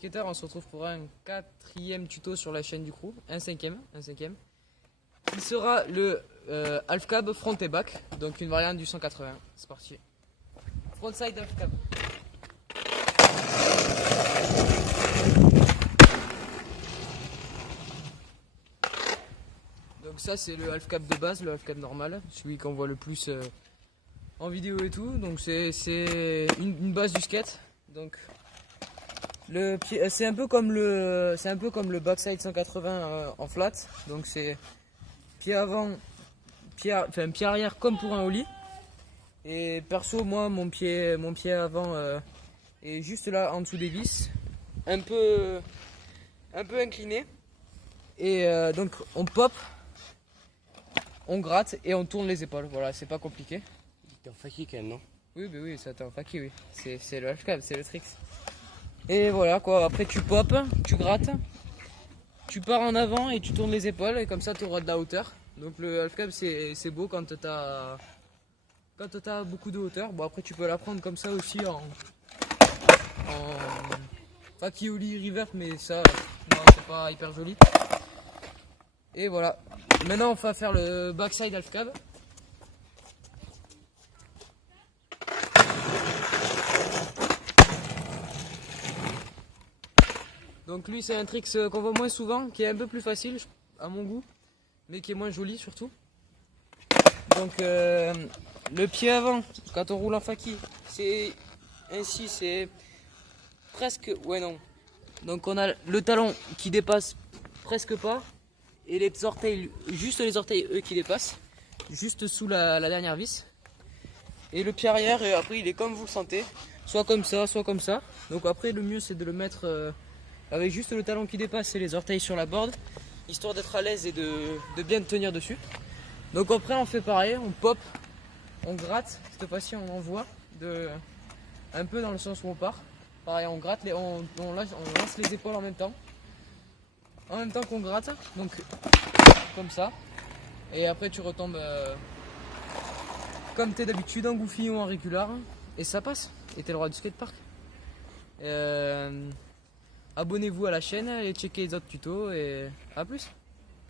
skateurs, on se retrouve pour un 4e tuto sur la chaîne du crew, un cinquième, qui sera le half cab front et back, donc une variante du 180. C'est parti. Frontside half cab. Donc ça c'est le half cab de base, le half cab normal, celui qu'on voit le plus en vidéo et tout. Donc c'est une base du skate. Donc le pied, c'est un peu comme le backside 180 en flat. Donc c'est pied avant, pied arrière comme pour un ollie. Et perso moi mon pied avant est juste là en dessous des vis, un peu incliné. Et donc on pop, on gratte et on tourne les épaules. Voilà, c'est pas compliqué. T'es en faki quand même, non? Oui, ça t'es en faki, oui. C'est le half cab, c'est le tricks. Et voilà quoi, après tu pop, tu grattes, tu pars en avant et tu tournes les épaules et comme ça tu auras de la hauteur. Donc le half cab c'est beau quand t'as beaucoup de hauteur. Bon après tu peux la prendre comme ça aussi en faki ollie reverse, mais ça non, c'est pas hyper joli. Et voilà. Maintenant on va faire le backside half cab. Donc lui c'est un trick qu'on voit moins souvent, qui est un peu plus facile à mon goût, mais qui est moins joli surtout. Donc le pied avant, quand on roule en faki, c'est ainsi, c'est presque, ouais non. Donc on a le talon qui dépasse presque pas, et les orteils, juste les orteils eux qui dépassent, juste sous la dernière vis. Et le pied arrière, après il est comme vous le sentez, soit comme ça, soit comme ça. Donc après le mieux c'est de le mettre avec juste le talon qui dépasse et les orteils sur la board, histoire d'être à l'aise et de bien tenir dessus. Donc après on fait pareil, on pop, on gratte, cette fois-ci on envoie un peu dans le sens où on part. Pareil, on gratte, on lance les épaules en même temps qu'on gratte, donc comme ça. Et après tu retombes comme t'es d'habitude, en goofy ou en régular, et ça passe. Et t'es le roi du skatepark. Abonnez-vous à la chaîne et checkez les autres tutos et à plus.